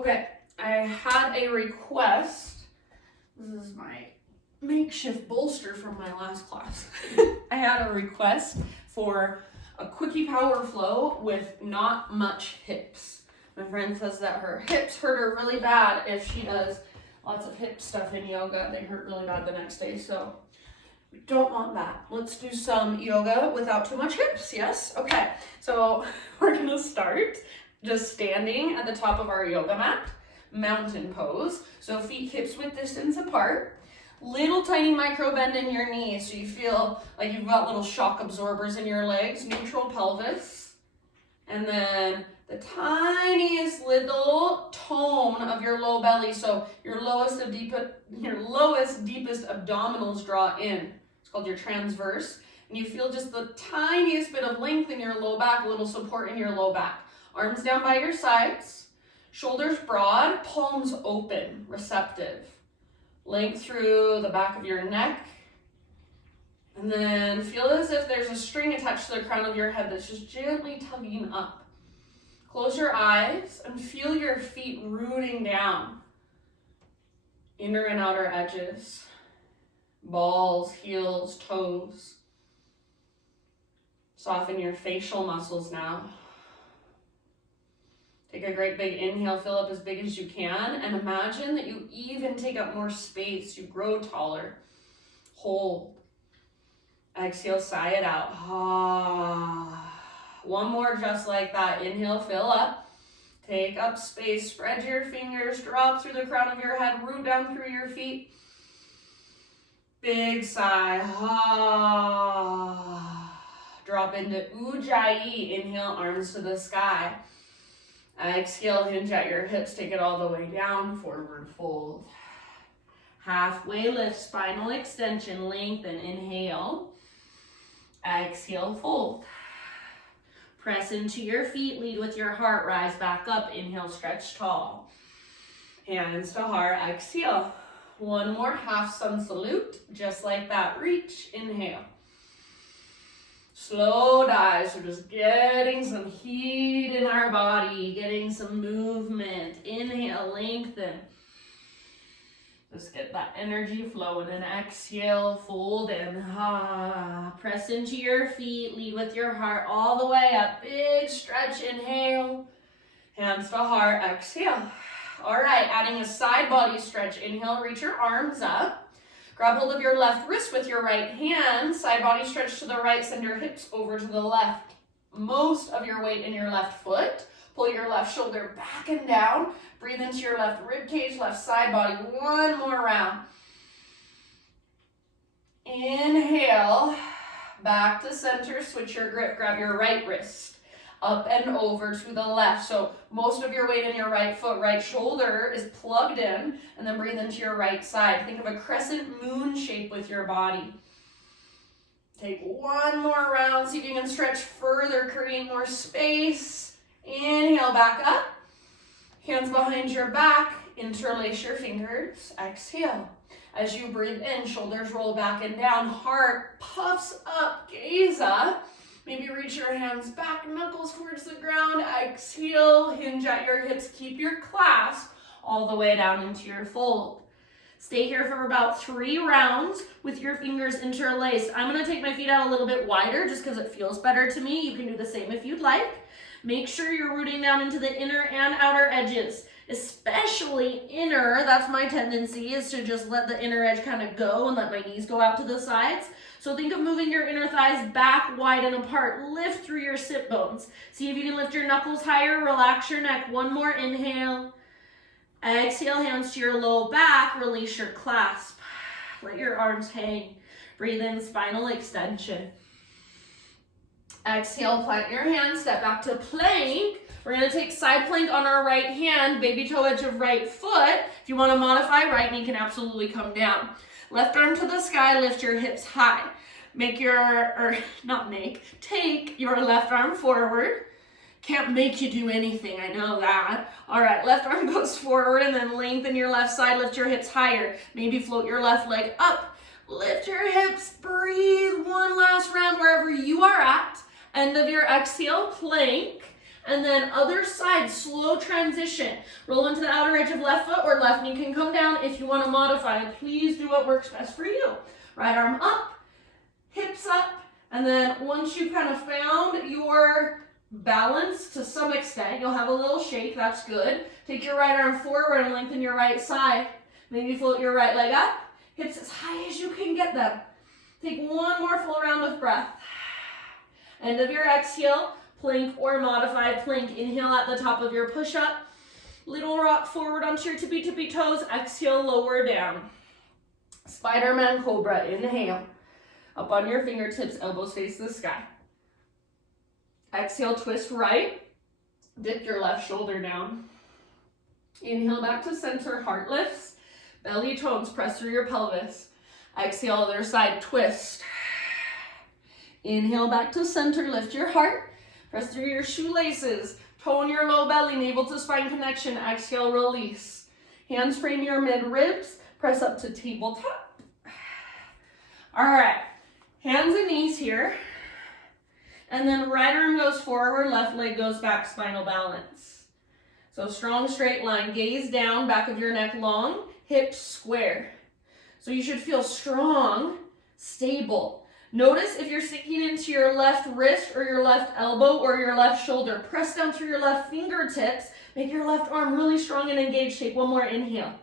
Okay, I had a request. This is my makeshift bolster from my last class. I had a request for a Quickie power flow with not much hips. My friend says that her hips hurt her really bad if she does lots of hip stuff in yoga. They hurt really bad the next day, so we don't want that. Let's do some yoga without too much hips, yes? Okay, so we're gonna start just standing at the top of our yoga mat, mountain pose. So feet hips width distance apart. Little tiny micro bend in your knees so you feel like you've got little shock absorbers in your legs, neutral pelvis. And then the tiniest little tone of your low belly. So your lowest, deepest abdominals draw in. It's called your transverse. And you feel just the tiniest bit of length in your low back, a little support in your low back. Arms down by your sides, shoulders broad, palms open, receptive. Length through the back of your neck. And then feel as if there's a string attached to the crown of your head that's just gently tugging up. Close your eyes and feel your feet rooting down. Inner and outer edges. Balls, heels, toes. Soften your facial muscles now. Take a great big inhale, fill up as big as you can, and imagine that you even take up more space. You grow taller. Hold. Exhale, sigh it out. One more just like that. Inhale, fill up. Take up space, spread your fingers, drop through the crown of your head, root down through your feet. Big sigh. Drop into Ujjayi. Inhale, arms to the sky. Exhale, hinge at your hips, take it all the way down, forward fold. Halfway lift, spinal extension, lengthen, inhale. Exhale, fold. Press into your feet, lead with your heart, rise back up, inhale, stretch tall. Hands to heart, exhale. One more half sun salute, just like that, reach, inhale. Slow dive, so just getting some heat in our body, getting some movement. Inhale, lengthen. Just get that energy flowing and exhale, fold in. Press into your feet, lead with your heart all the way up. Big stretch, inhale. Hands to heart, exhale. All right, adding a side body stretch. Inhale, reach your arms up. Grab hold of your left wrist with your right hand. Side body stretch to the right. Send your hips over to the left. Most of your weight in your left foot. Pull your left shoulder back and down. Breathe into your left rib cage, left side body. One more round. Inhale. Back to center. Switch your grip. Grab your right wrist. Up and over to the left. So most of your weight in your right foot, right shoulder is plugged in, and then breathe into your right side. Think of a crescent moon shape with your body. Take one more round, see if you can stretch further, create more space. Inhale, back up. Hands behind your back, interlace your fingers, exhale. As you breathe in, shoulders roll back and down, heart puffs up, gaze up. Maybe reach your hands back, knuckles towards the ground. Exhale, hinge at your hips. Keep your clasp all the way down into your fold. Stay here for about 3 rounds with your fingers interlaced. I'm going to take my feet out a little bit wider just because it feels better to me. You can do the same if you'd like. Make sure you're rooting down into the inner and outer edges, especially inner. That's my tendency, is to just let the inner edge kind of go and let my knees go out to the sides. So think of moving your inner thighs back, wide, and apart. Lift through your sit bones. See if you can lift your knuckles higher. Relax your neck. One more inhale. Exhale, hands to your low back. Release your clasp. Let your arms hang. Breathe in, spinal extension. Exhale, plant your hands. Step back to plank. We're going to take side plank on our right hand, baby toe edge of right foot. If you want to modify right knee, can absolutely come down. Left arm to the sky, lift your hips high. Take your left arm forward. Can't make you do anything, I know that. All right, left arm goes forward and then lengthen your left side, lift your hips higher. Maybe float your left leg up. Lift your hips, breathe. One last round wherever you are at. End of your exhale, plank. And then other side, slow transition. Roll into the outer edge of left foot, or left knee can come down. If you want to modify it, please do what works best for you. Right arm up, hips up, and then once you kind of found your balance to some extent, you'll have a little shake, that's good. Take your right arm forward and lengthen your right side. Maybe float your right leg up, hips as high as you can get them. Take one more full round of breath. End of your exhale, plank or modified plank. Inhale at the top of your push-up. Little rock forward onto your tippy toes. Exhale, lower down. Spider-Man Cobra, inhale. Up on your fingertips, elbows face the sky. Exhale, twist right. Dip your left shoulder down. Inhale back to center, heart lifts. Belly tones, press through your pelvis. Exhale, other side, twist. Inhale back to center, lift your heart. Press through your shoelaces. Tone your low belly, navel to spine connection. Exhale, release. Hands frame your mid-ribs. Press up to tabletop. All right, hands and knees here. And then right arm goes forward, left leg goes back, spinal balance. So strong straight line, gaze down, back of your neck long, hips square. So you should feel strong, stable. Notice if you're sinking into your left wrist or your left elbow or your left shoulder. Press down through your left fingertips. Make your left arm really strong and engaged. Take one more inhale.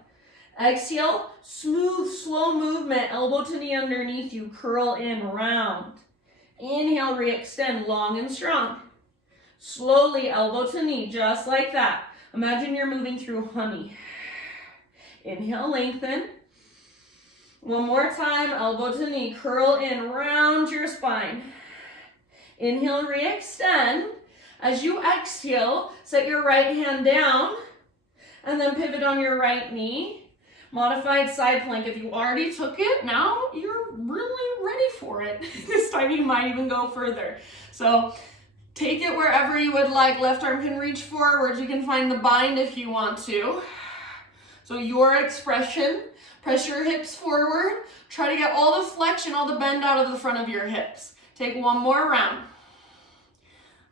Exhale, smooth, slow movement. Elbow to knee underneath you. Curl in, round. Inhale, re-extend, long and strong. Slowly, elbow to knee, just like that. Imagine you're moving through honey. Inhale, lengthen. One more time, elbow to knee, curl in, round your spine. Inhale, re-extend. As you exhale, set your right hand down and then pivot on your right knee. Modified side plank. If you already took it, now you're really ready for it. This time you might even go further. So take it wherever you would like. Left arm can reach forward. You can find the bind if you want to. So your expression. Press your hips forward. Try to get all the flexion, all the bend out of the front of your hips. Take one more round.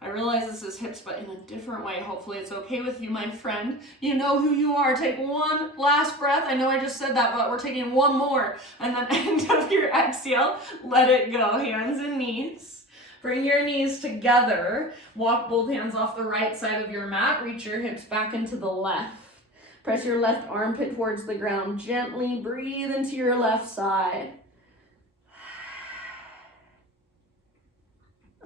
I realize this is hips, but in a different way. Hopefully it's okay with you, my friend. You know who you are. Take one last breath. I know I just said that, but we're taking one more. And then end of your exhale, let it go. Hands and knees. Bring your knees together. Walk both hands off the right side of your mat. Reach your hips back into the left. Press your left armpit towards the ground. Gently breathe into your left side.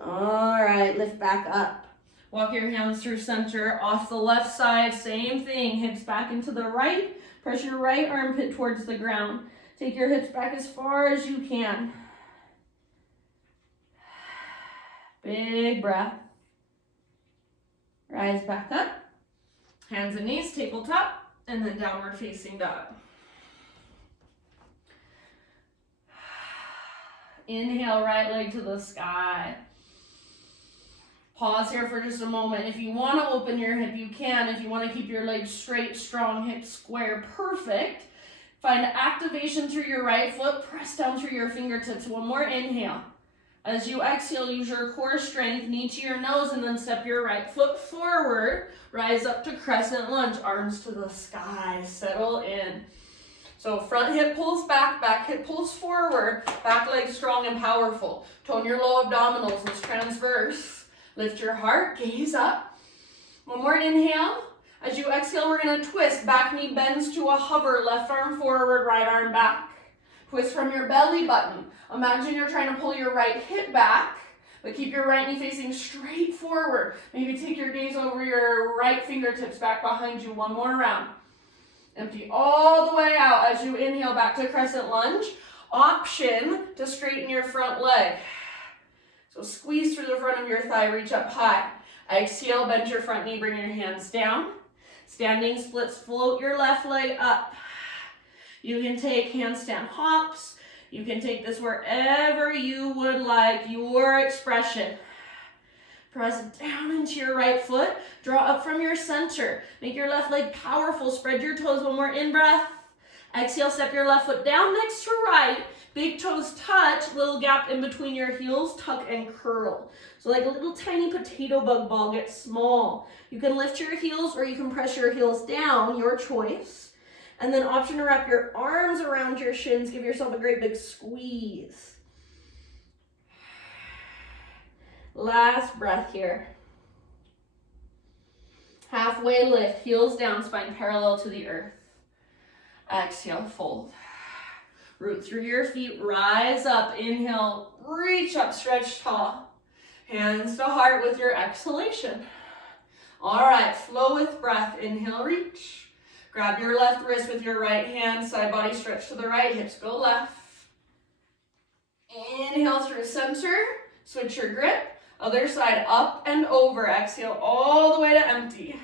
All right, lift back up. Walk your hands through center. Off the left side, same thing. Hips back into the right. Press your right armpit towards the ground. Take your hips back as far as you can. Big breath. Rise back up. Hands and knees, tabletop. And then downward facing dog. Inhale, right leg to the sky. Pause here for just a moment. If you want to open your hip, you can. If you want to keep your legs straight, strong, hips square, perfect. Find activation through your right foot. Press down through your fingertips. One more inhale. As you exhale, use your core strength, knee to your nose, and then step your right foot forward. Rise up to Crescent Lunge, arms to the sky. Settle in. So front hip pulls back, back hip pulls forward, back leg strong and powerful. Tone your low abdominals, it's transverse. Lift your heart, gaze up. One more inhale. As you exhale, we're going to twist. Back knee bends to a hover, left arm forward, right arm back. Twist from your belly button. Imagine you're trying to pull your right hip back, but keep your right knee facing straight forward. Maybe take your gaze over your right fingertips back behind you. One more round. Empty all the way out as you inhale back to Crescent Lunge. Option to straighten your front leg. So squeeze through the front of your thigh, reach up high. Exhale, bend your front knee, bring your hands down. Standing splits, float your left leg up. You can take handstand hops. You can take this wherever you would like, your expression. Press down into your right foot. Draw up from your center. Make your left leg powerful. Spread your toes. One more in-breath. Exhale, step your left foot down next to right. Big toes touch. Little gap in between your heels. Tuck and curl. So like a little tiny potato bug ball gets small. You can lift your heels or you can press your heels down, your choice. And then option to wrap your arms around your shins. Give yourself a great big squeeze. Last breath here. Halfway lift, heels down, spine parallel to the earth. Exhale, fold. Root through your feet, rise up, inhale, reach up, stretch tall. Hands to heart with your exhalation. All right, flow with breath, inhale, reach. Grab your left wrist with your right hand, side body stretch to the right, hips go left. Inhale through center, switch your grip. Other side, up and over. Exhale all the way to empty.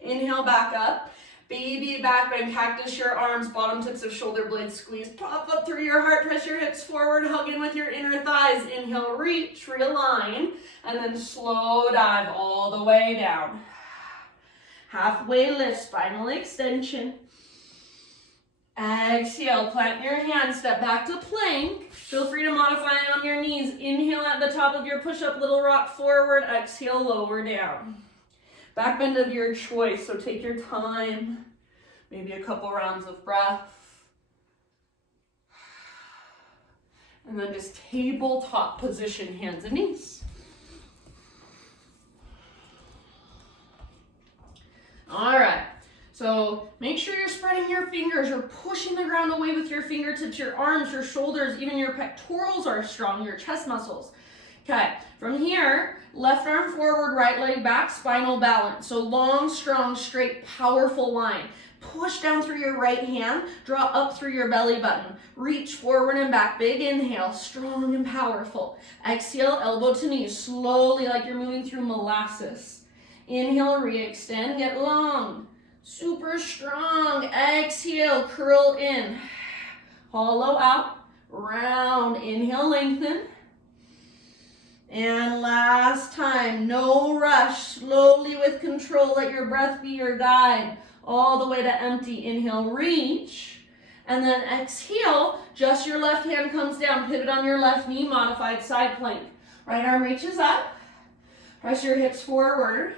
Inhale, back up. Baby back bend, cactus your arms, bottom tips of shoulder blades squeeze. Pop up through your heart, press your hips forward, hug in with your inner thighs. Inhale, reach, realign, and then slow dive all the way down. Halfway lift, spinal extension. Exhale, plant your hands, step back to plank. Feel free to modify it on your knees. Inhale at the top of your push-up, little rock forward. Exhale, lower down. Back bend of your choice, so take your time. Maybe a couple rounds of breath. And then just tabletop position, hands and knees. All right. So make sure you're spreading your fingers. You're pushing the ground away with your fingertips, your arms, your shoulders, even your pectorals are strong, your chest muscles. Okay, from here, left arm forward, right leg back, spinal balance. So long, strong, straight, powerful line. Push down through your right hand, draw up through your belly button. Reach forward and back, big inhale, strong and powerful. Exhale, elbow to knee, slowly like you're moving through molasses. Inhale, re-extend, get long. Super strong. Exhale, curl in. Hollow out, round. Inhale, lengthen. And last time, no rush. Slowly with control, let your breath be your guide. All the way to empty. Inhale, reach. And then exhale, just your left hand comes down. Pivot on your left knee, modified side plank. Right arm reaches up. Press your hips forward.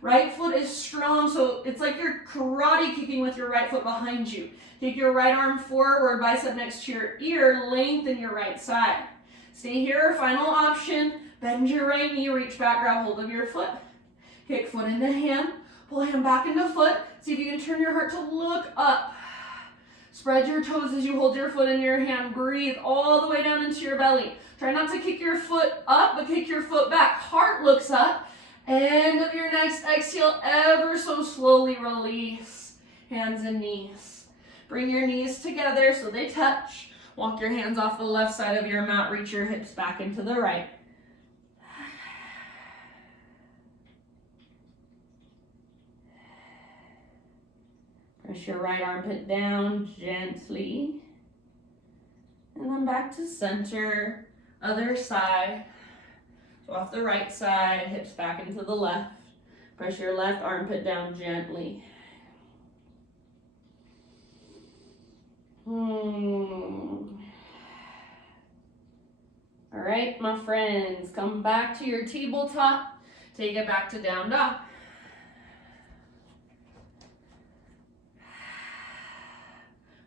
Right foot is strong, so it's like you're karate kicking with your right foot behind you. Take your right arm forward, bicep next to your ear, lengthen your right side. Stay here, final option. Bend your right knee, reach back, grab hold of your foot. Kick foot into hand, pull hand back into foot. See if you can turn your heart to look up. Spread your toes as you hold your foot in your hand. Breathe all the way down into your belly. Try not to kick your foot up, but kick your foot back. Heart looks up. End of your next exhale, ever so slowly release. Hands and knees. Bring your knees together so they touch. Walk your hands off the left side of your mat. Reach your hips back into the right. Press your right armpit down gently. And then back to center. Other side. So off the right side, hips back into the left. Press your left armpit down gently. All right, my friends, come back to your tabletop. Take it back to down dog.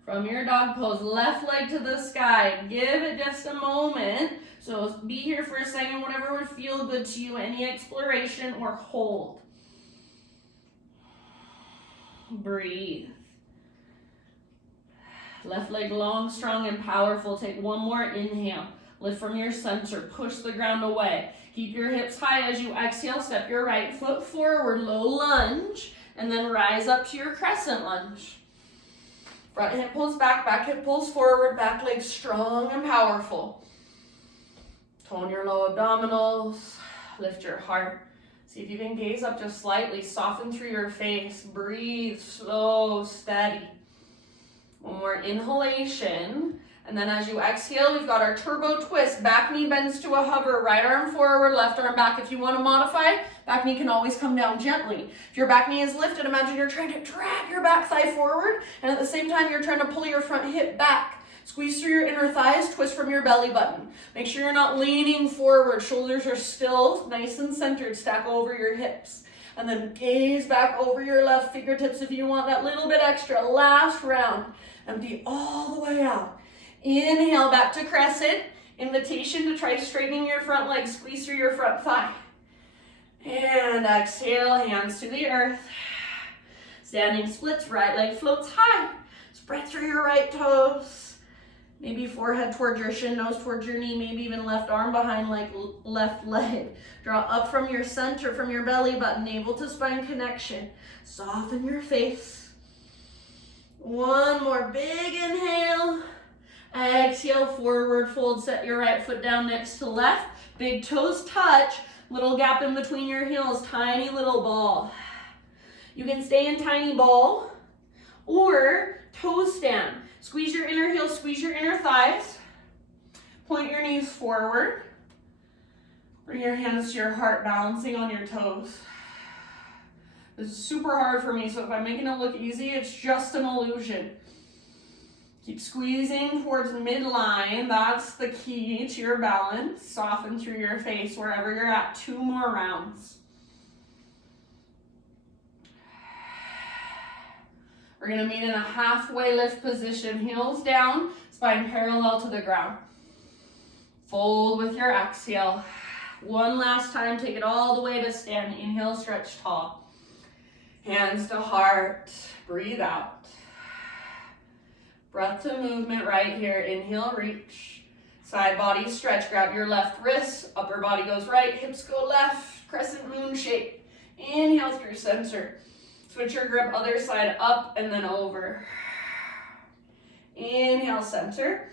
From your dog pose, left leg to the sky. Give it just a moment. So be here for a second, whatever would feel good to you, any exploration or hold. Breathe. Left leg long, strong, and powerful. Take one more inhale. Lift from your center. Push the ground away. Keep your hips high as you exhale. Step your right foot forward, low lunge, and then rise up to your crescent lunge. Front hip pulls back, back hip pulls forward, back leg strong and powerful. Tone your low abdominals, lift your heart. See if you can gaze up just slightly, soften through your face, breathe slow, steady. One more inhalation, and then as you exhale, we've got our turbo twist. Back knee bends to a hover, right arm forward, left arm back. If you want to modify, back knee can always come down gently. If your back knee is lifted, imagine you're trying to drag your back thigh forward, and at the same time, you're trying to pull your front hip back. Squeeze through your inner thighs, twist from your belly button. Make sure you're not leaning forward. Shoulders are still nice and centered. Stack over your hips. And then gaze back over your left fingertips if you want that little bit extra. Last round. Empty all the way out. Inhale back to crescent. Invitation to try straightening your front leg. Squeeze through your front thigh. And exhale, hands to the earth. Standing splits, right leg floats high. Spread through your right toes. Maybe forehead towards your shin, nose towards your knee, maybe even left arm behind like left leg. Draw up from your center, from your belly button, navel to spine connection. Soften your face. One more big inhale. Exhale, forward fold. Set your right foot down next to left. Big toes touch. Little gap in between your heels. Tiny little ball. You can stay in tiny ball or toe stand. Squeeze your inner heels, squeeze your inner thighs. Point your knees forward. Bring your hands to your heart, balancing on your toes. This is super hard for me, so if I'm making it look easy, it's just an illusion. Keep squeezing towards midline. That's the key to your balance. Soften through your face wherever you're at. 2 more rounds. We're going to meet in a halfway lift position. Heels down, spine parallel to the ground. Fold with your exhale. One last time, take it all the way to stand. Inhale, stretch tall. Hands to heart. Breathe out. Breath to movement right here. Inhale, reach. Side body stretch. Grab your left wrist. Upper body goes right. Hips go left. Crescent moon shape. Inhale through center. Switch your grip, other side up and then over. Inhale, center.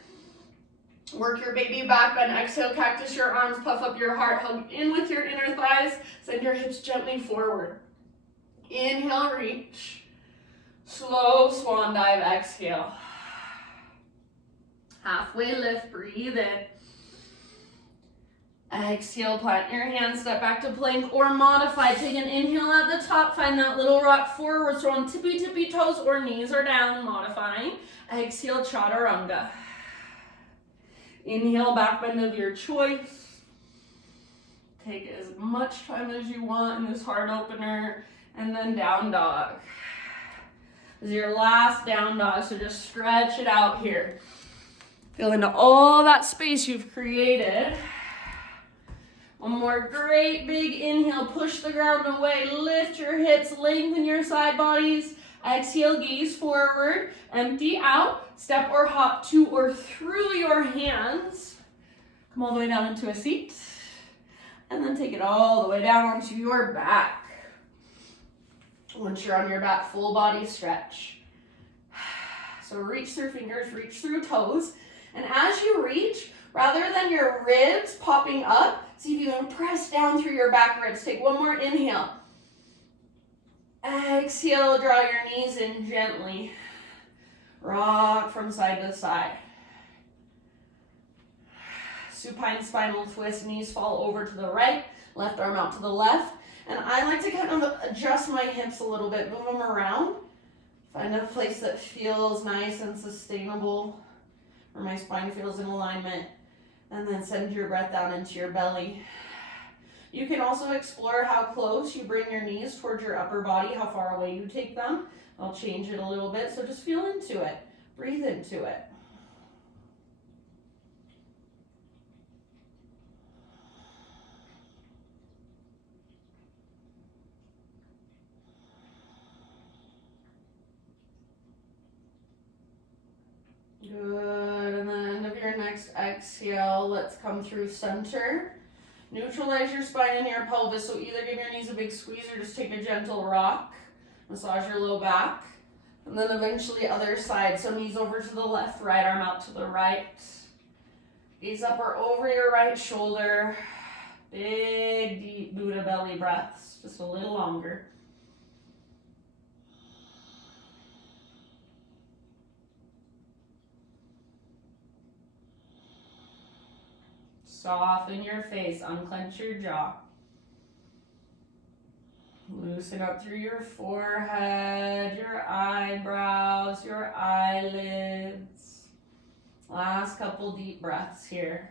Work your baby back bend. Exhale, cactus your arms, puff up your heart. Hug in with your inner thighs. Send your hips gently forward. Inhale, reach. Slow swan dive, exhale. Halfway lift, breathe in. Exhale, plant your hands, step back to plank or modify. Take an inhale at the top, find that little rock forward, so on tippy toes or knees are down, modifying. Exhale, chaturanga. Inhale, back bend of your choice. Take as much time as you want in this heart opener, and then down dog. This is your last down dog, so just stretch it out here. Feel into all that space you've created. One more great big inhale, push the ground away, lift your hips, lengthen your side bodies. Exhale, gaze forward, empty out, step or hop to or through your hands. Come all the way down into a seat. And then take it all the way down onto your back. Once you're on your back, full body stretch. So reach through fingers, reach through toes. And as you reach, rather than your ribs popping up, see if you can press down through your back ribs. Take one more inhale. Exhale, draw your knees in gently. Rock from side to side. Supine spinal twist, knees fall over to the right, left arm out to the left. And I like to kind of adjust my hips a little bit, move them around. Find a place that feels nice and sustainable, where my spine feels in alignment. And then send your breath down into your belly. You can also explore how close you bring your knees towards your upper body, how far away you take them. I'll change it a little bit, so just feel into it. Breathe into it. Good, and then end of your next exhale, let's come through center. Neutralize your spine and your pelvis, so either give your knees a big squeeze or just take a gentle rock. Massage your low back. And then eventually other side, so knees over to the left, right arm out to the right. Gaze up or over your right shoulder. Big, deep Buddha belly breaths, just a little longer. Soften your face, unclench your jaw. Loosen up through your forehead, your eyebrows, your eyelids. Last couple deep breaths here.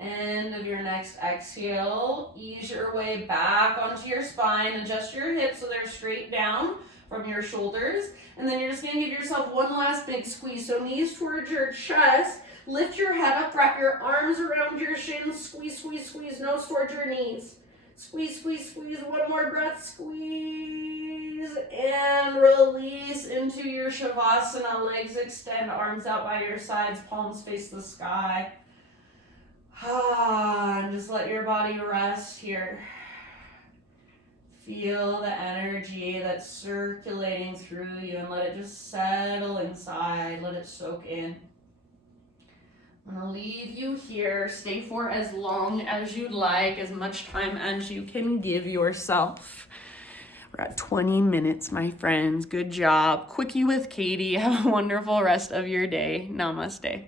End of your next exhale, ease your way back onto your spine, adjust your hips so they're straight down from your shoulders, and then you're just gonna give yourself one last big squeeze. So knees towards your chest, lift your head up, wrap your arms around your shins, squeeze, squeeze, squeeze, nose towards your knees. Squeeze, squeeze, squeeze, one more breath, squeeze, and release into your Shavasana. Legs extend, arms out by your sides, palms face the sky. And just let your body rest here. Feel the energy that's circulating through you and let it just settle inside. Let it soak in. I'm going to leave you here. Stay for as long as you'd like, as much time as you can give yourself. We're at 20 minutes, my friends. Good job. Quickie with Katie. Have a wonderful rest of your day. Namaste.